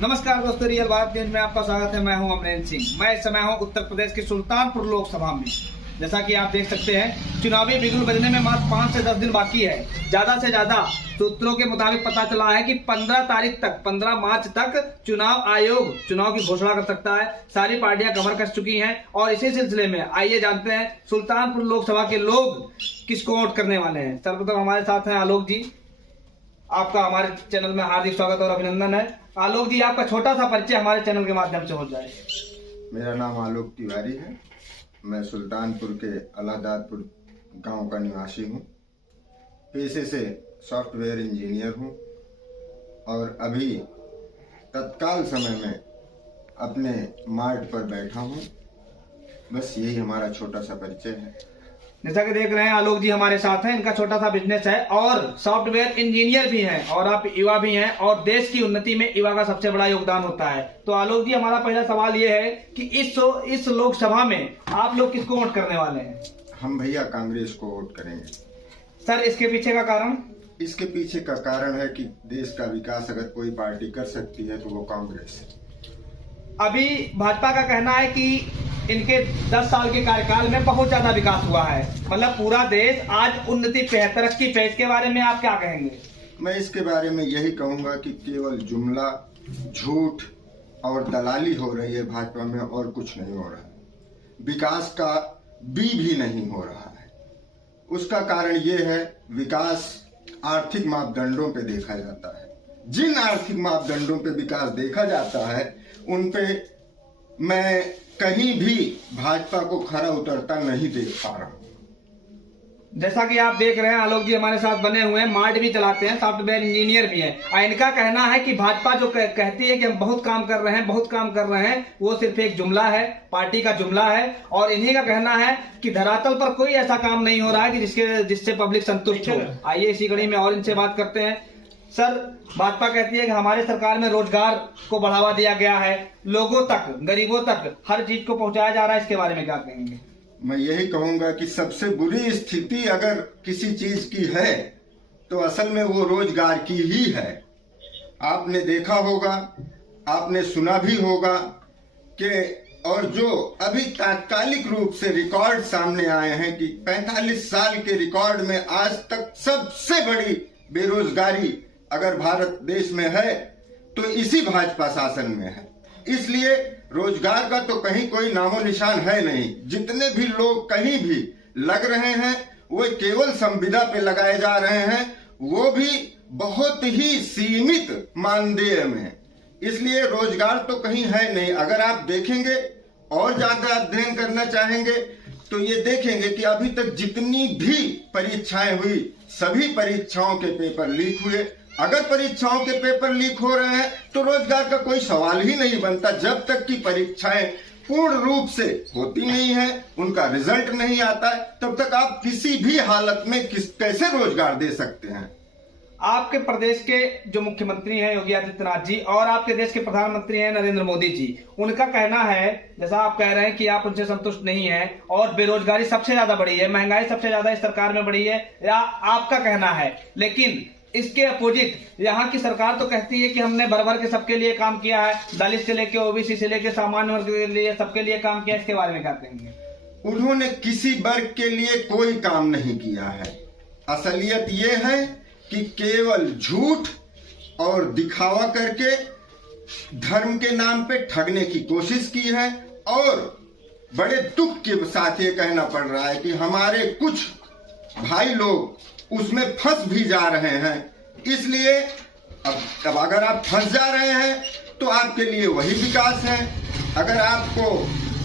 नमस्कार दोस्तों, real Bharat news में आपका स्वागत है। मैं हूं अमरेंद्र सिंह। मैं इस समय हूं उत्तर प्रदेश की सुल्तानपुर लोकसभा में। जैसा कि आप देख सकते हैं, चुनावी बिगुल बजने में मात्र 5 से 10 दिन बाकी है। ज्यादा से ज्यादा सूत्रों के मुताबिक पता चला है कि 15 तारीख तक, 15 मार्च तक चुनाव आयोग चुनाव की घोषणा कर सकता है। सारी पार्टियां कमर कस चुकी हैं और इसी सिलसिले में आइए जानते हैं सुल्तानपुर लोकसभा के लोग किसको वोट करने वाले हैं। सर्वप्रथम हमारे साथ हैं आलोक जी। आपका हमारे चैनल में हार्दिक स्वागत और अभिनंदन है। आलोक जी, आपका छोटा सा परिचय हमारे चैनल के माध्यम से हो जाए। मेरा नाम आलोक तिवारी है। मैं सुल्तानपुर के अलहदादपुर गांव का निवासी हूं। पेशे से सॉफ्टवेयर इंजीनियर हूं और अभी तत्काल समय में अपने मार्ट पर बैठा हूं। बस यही हमारा छोटा सा परिचय है। जैसा कि देख रहे हैं, आलोक जी हमारे साथ हैं। इनका छोटा सा बिजनेस है और सॉफ्टवेयर इंजीनियर भी हैं और आप युवा भी हैं और देश की उन्नति में युवा का सबसे बड़ा योगदान होता है। तो आलोक जी, हमारा पहला सवाल ये है कि इस लोकसभा में आप लोग किसको वोट करने वाले हैं? हम भैया कांग्रेस को वोट करेंगे। सर, इसके पीछे का कारण? इसके पीछे का कारण है कि देश का विकास अगर कोई पार्टी कर सकती है तो वो कांग्रेस है। अभी भाजपा का कहना है कि इनके 10 साल के कार्यकाल में बहुत ज्यादा विकास हुआ है, मतलब पूरा देश आज उन्नति पे है, तरक्की पे। इसके बारे में आप क्या कहेंगे? मैं इसके बारे में यही कहूंगा कि केवल जुमला, झूठ और दलाली हो रही है भाजपा में, और कुछ नहीं हो रहा है। विकास का भी नहीं हो रहा है। उसका कारण ये है, विकास आर्थिक मापदंडों पे देखा जाता है। जिन आर्थिक मापदंडों पे विकास देखा जाता है उन पे मैं कहीं भी भाजपा को खरा उतरता नहीं देख पा रहा हूं। जैसा कि आप देख रहे हैं, आलोक जी हमारे साथ बने हुए हैं, मार्ट भी चलाते हैं, सॉफ्टवेयर इंजीनियर भी हैं। इनका कहना है कि भाजपा जो कहती है कि हम बहुत काम कर रहे हैं, बहुत काम कर रहे हैं, वो सिर्फ एक जुमला है, पार्टी का जुमला है। और इन्हीं का कहना है कि धरातल पर कोई ऐसा काम नहीं हो रहा है कि जिससे पब्लिक संतुष्ट हो। आइए इसी कड़ी में और इनसे बात करते हैं। सर, भाजपा कहती है कि हमारे सरकार में रोजगार को बढ़ावा दिया गया है, लोगों तक, गरीबों तक हर चीज को पहुंचाया जा रहा है। इसके बारे में क्या कहेंगे? मैं यही कहूंगा कि सबसे बुरी स्थिति अगर किसी चीज की है तो असल में वो रोजगार की ही है। आपने देखा होगा, आपने सुना भी होगा कि और जो अभी तात्कालिक रूप से रिकॉर्ड सामने आए हैं कि 45 साल के रिकॉर्ड में आज तक सबसे बड़ी बेरोजगारी अगर भारत देश में है तो इसी भाजपा शासन में है। इसलिए रोजगार का तो कहीं कोई नामो निशान है नहीं। जितने भी लोग कहीं भी लग रहे हैं वो केवल संविदा पे लगाए जा रहे हैं, वो भी बहुत ही सीमित मानदेय में। इसलिए रोजगार तो कहीं है नहीं। अगर आप देखेंगे और ज्यादा अध्ययन करना चाहेंगे तो ये देखेंगे कि अभी तक जितनी भी परीक्षाएं हुई, सभी परीक्षाओं के पेपर लीक हुए। अगर परीक्षाओं के पेपर लीक हो रहे हैं तो रोजगार का कोई सवाल ही नहीं बनता। जब तक की परीक्षाएं पूर्ण रूप से होती नहीं है, उनका रिजल्ट नहीं आता है, तब तक आप किसी भी हालत में कैसे रोजगार दे सकते हैं? आपके प्रदेश के जो मुख्यमंत्री हैं योगी आदित्यनाथ जी और आपके देश के प्रधानमंत्री हैं नरेंद्र मोदी जी, उनका कहना है, जैसा आप कह रहे हैं कि आप उनसे संतुष्ट नहीं हैं और बेरोजगारी सबसे ज्यादा बढ़ी है, महंगाई सबसे ज्यादा इस सरकार में बढ़ी है, या आपका कहना है। लेकिन इसके अपोजिट यहाँ की सरकार तो कहती है कि हमने भर भर के सबके लिए काम किया है, दलित से लेके ओबीसी से लेके सामान्य वर्ग के लिए सबके लिए काम किया। इसके बारे में क्या कहेंगे? उन्होंने किसी वर्ग के लिए कोई काम नहीं किया है। असलियत ये है कि केवल झूठ और दिखावा करके धर्म के नाम पे ठगने की कोशिश की है। और बड़े दुख के साथ ये कहना पड़ रहा है कि हमारे कुछ भाई लोग उसमें फंस भी जा रहे हैं। इसलिए अब अगर आप फंस जा रहे हैं तो आपके लिए वही विकास है। अगर आपको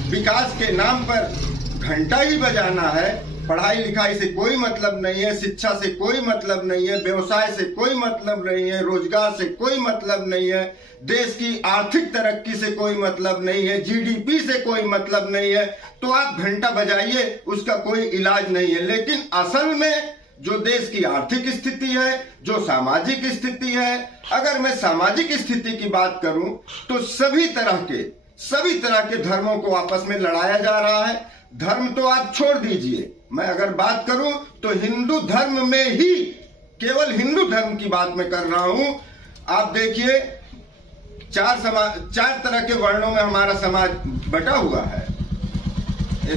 विकास के नाम पर घंटा ही बजाना है, पढ़ाई लिखाई से कोई मतलब नहीं है, शिक्षा से कोई मतलब नहीं है, व्यवसाय से कोई मतलब नहीं है, रोजगार से कोई मतलब नहीं है, देश की आर्थिक तरक्की से कोई मतलब नहीं है, जीडीपी से कोई मतलब नहीं है, तो आप घंटा बजाइए, उसका कोई इलाज नहीं है। लेकिन असल में जो देश की आर्थिक स्थिति है, जो सामाजिक स्थिति है, अगर मैं सामाजिक स्थिति की बात करूं तो सभी तरह के धर्मों को आपस में लड़ाया जा रहा है। धर्म तो आप छोड़ दीजिए, मैं अगर बात करूं तो हिंदू धर्म में ही, केवल हिंदू धर्म की बात मैं कर रहा हूं। आप देखिए चार तरह के वर्णों में हमारा समाज बटा हुआ है,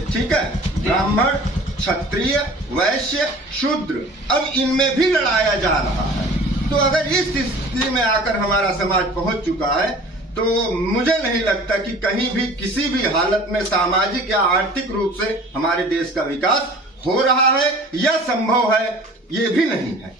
ठीक है, ब्राह्मण, क्षत्रिय, वैश्य, शूद्र। अब इनमें भी लड़ाया जा रहा है। तो अगर इस स्थिति में आकर हमारा समाज पहुंच चुका है तो मुझे नहीं लगता कि कहीं भी किसी भी हालत में सामाजिक या आर्थिक रूप से हमारे देश का विकास हो रहा है या संभव है, ये भी नहीं है।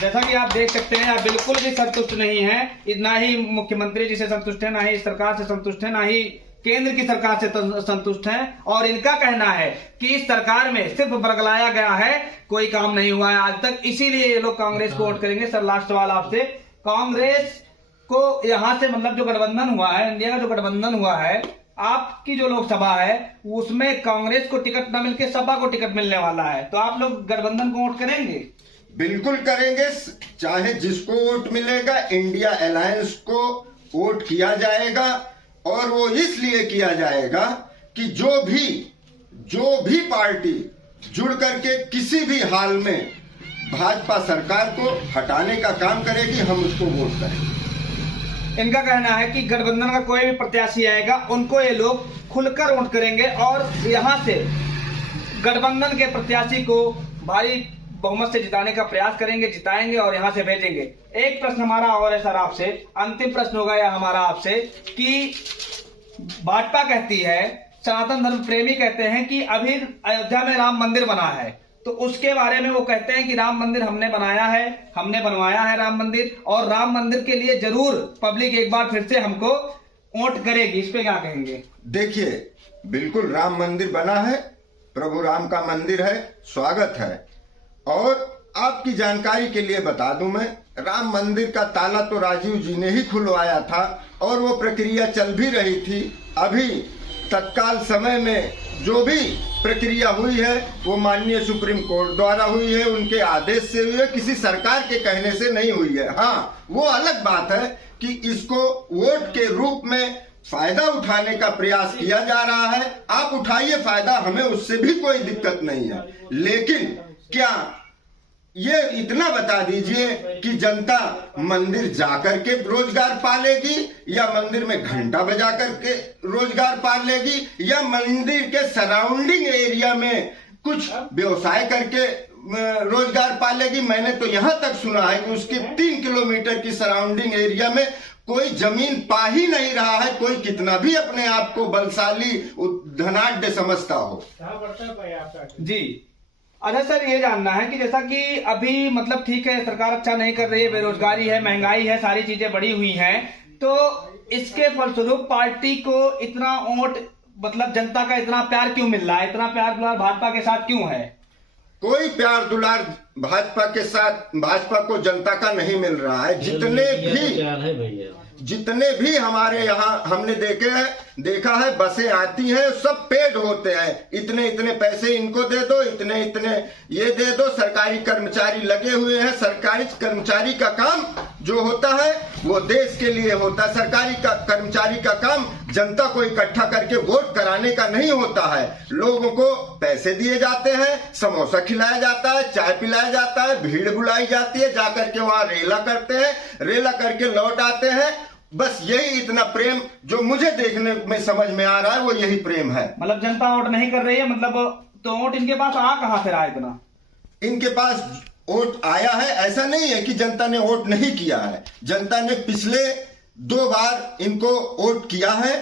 जैसा कि आप देख सकते हैं, आप बिल्कुल भी संतुष्ट नहीं है, ना ही मुख्यमंत्री जी से संतुष्ट है, ना ही सरकार से संतुष्ट है, ना ही केंद्र की सरकार से संतुष्ट है। और इनका कहना है कि इस सरकार में सिर्फ बरगलाया गया है, कोई काम नहीं हुआ है आज तक, इसीलिए ये लोग कांग्रेस को वोट करेंगे। सर लास्ट सवाल आपसे, कांग्रेस को यहाँ से मतलब जो गठबंधन हुआ है, इंडिया का जो गठबंधन हुआ है, आपकी जो लोकसभा है उसमें कांग्रेस को टिकट न मिलकर सपा को टिकट मिलने वाला है, तो आप लोग गठबंधन को वोट करेंगे? बिल्कुल करेंगे, चाहे जिसको वोट मिलेगा, इंडिया अलायंस को वोट किया जाएगा। और वो इसलिए किया जाएगा कि जो भी पार्टी जुड़ करके किसी भी हाल में भाजपा सरकार को हटाने का काम करेगी, हम उसको वोट करेंगे। इनका कहना है कि गठबंधन का कोई भी प्रत्याशी आएगा उनको ये लोग खुलकर वोट करेंगे और यहां से गठबंधन के प्रत्याशी को भारी बहुमत से जिताने का प्रयास करेंगे, जिताएंगे और यहां से भेजेंगे। एक प्रश्न हमारा और है सर आपसे, अंतिम प्रश्न होगा यह हमारा आपसे कि भाजपा कहती है, सनातन धर्म प्रेमी कहते हैं कि अभी अयोध्या में राम मंदिर बना है, तो उसके बारे में वो कहते हैं कि राम मंदिर हमने बनाया है, हमने बनवाया है राम मंदिर, और राम मंदिर के लिए जरूर पब्लिक एक बार फिर से हमको वोट करेगी। इस पे क्या कहेंगे? देखिए, बिल्कुल राम मंदिर बना है, प्रभु राम का मंदिर है, स्वागत है। और आपकी जानकारी के लिए बता दूं, मैं राम मंदिर का ताला तो राजीव जी ने ही खुलवाया था और वो प्रक्रिया चल भी रही थी। अभी तत्काल समय में जो भी प्रक्रिया हुई है वो माननीय सुप्रीम कोर्ट द्वारा हुई है, उनके आदेश से हुई है, किसी सरकार के कहने से नहीं हुई है। हाँ, वो अलग बात है कि इसको वोट के रूप में फायदा उठाने का प्रयास किया जा रहा है। आप उठाइए फायदा, हमें उससे भी कोई दिक्कत नहीं है, लेकिन क्या ये इतना बता दीजिए कि जनता मंदिर जाकर के रोजगार पालेगी या मंदिर में घंटा बजा करके रोजगार पालेगी या मंदिर के सराउंडिंग एरिया में कुछ व्यवसाय करके रोजगार पालेगी? मैंने तो यहां तक सुना है कि उसके 3 किलोमीटर की सराउंडिंग एरिया में कोई जमीन पा ही नहीं रहा है, कोई कितना भी अपने आप को बलशाली धनाढ्य समझता हो। जी अच्छा सर, ये जानना है कि जैसा कि अभी मतलब ठीक है, सरकार अच्छा नहीं कर रही है, बेरोजगारी है, महंगाई है, सारी चीजें बढ़ी हुई हैं, तो इसके फलस्वरूप पार्टी को इतना वोट मतलब जनता का इतना प्यार क्यों मिल रहा है, इतना प्यार दुलार भाजपा के साथ क्यों है? कोई प्यार दुलार भाजपा के साथ भाजपा को जनता का नहीं मिल रहा है। जितने भी हमारे यहाँ हमने देखा है बसें आती हैं, सब पेड होते हैं, इतने इतने पैसे इनको दे दो, इतने इतने ये दे दो। सरकारी कर्मचारी लगे हुए हैं, सरकारी कर्मचारी का काम जो होता है वो देश के लिए होता है। सरकारी कर्मचारी का काम जनता को इकट्ठा करके वोट कराने का नहीं होता है। लोगों को पैसे दिए जाते हैं, समोसा खिलाया जाता है, चाय पिलाया जाता है, भीड़ बुलाई जाती है, जाकर के वहां रेला करते हैं, रेला करके लौट आते हैं। बस यही इतना प्रेम जो मुझे देखने में समझ में आ रहा है वो यही प्रेम है। मतलब जनता वोट नहीं कर रही है, मतलब तो वोट इनके पास आ कहां से रहा इतना? इनके पास वोट आया है, ऐसा नहीं है कि जनता ने वोट नहीं किया है। जनता ने पिछले 2 बार इनको वोट किया है,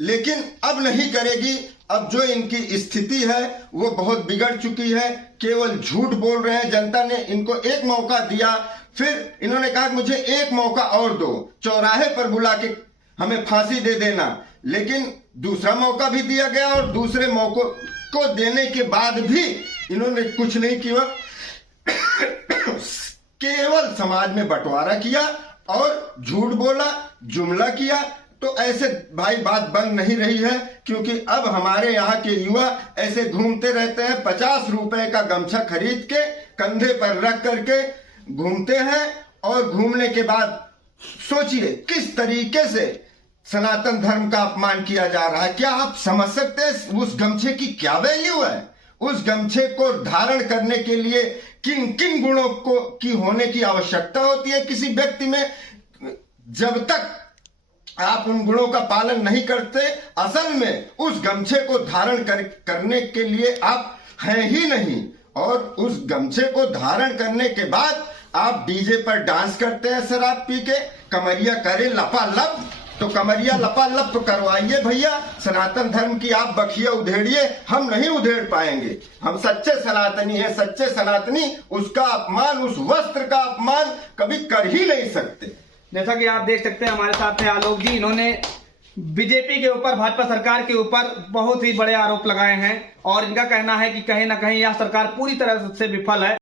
लेकिन अब नहीं करेगी। अब जो इनकी स्थिति है वो बहुत बिगड़ चुकी है, केवल झूठ बोल रहे हैं। जनता ने इनको एक मौका दिया, फिर इन्होंने कहा मुझे एक मौका और दो, चौराहे पर बुला के हमें फांसी दे देना। लेकिन दूसरा मौका भी दिया गया और दूसरे मौकों को देने के बाद भी इन्होंने कुछ नहीं किया, केवल समाज में बंटवारा किया और झूठ बोला, जुमला किया। तो ऐसे भाई बात बन नहीं रही है, क्योंकि अब हमारे यहाँ के युवा ऐसे घूमते रहते हैं, 50 रुपए का गमछा खरीद के कंधे पर रख करके घूमते हैं। और घूमने के बाद सोचिए किस तरीके से सनातन धर्म का अपमान किया जा रहा है। क्या आप समझ सकते हैं उस गमछे की क्या वैल्यू है? उस गमछे को धारण करने के लिए किन किन गुणों की होने की आवश्यकता होती है किसी व्यक्ति में? जब तक आप उन गुणों का पालन नहीं करते। असल में उस गमछे को धारण करने के लिए आप हैं ही नहीं, और उस गमछे को धारण करने के बाद आप डीजे पर डांस करते हैं शराब पी के, कमरिया करे लपालप। तो कमरिया लपालप तो करवाइए भैया, सनातन धर्म की आप बखिया उधेड़िए, हम नहीं उधेड़ पाएंगे। हम सच्चे सनातनी हैं, सच्चे सनातनी उसका अपमान, उस वस्त्र का अपमान कभी कर ही नहीं सकते। जैसा कि आप देख सकते हैं हमारे साथ में आलोक जी, इन्होंने बीजेपी के ऊपर, भाजपा सरकार के ऊपर बहुत ही बड़े आरोप लगाए हैं और इनका कहना है कि कहीं ना कहीं यह सरकार पूरी तरह से विफल है।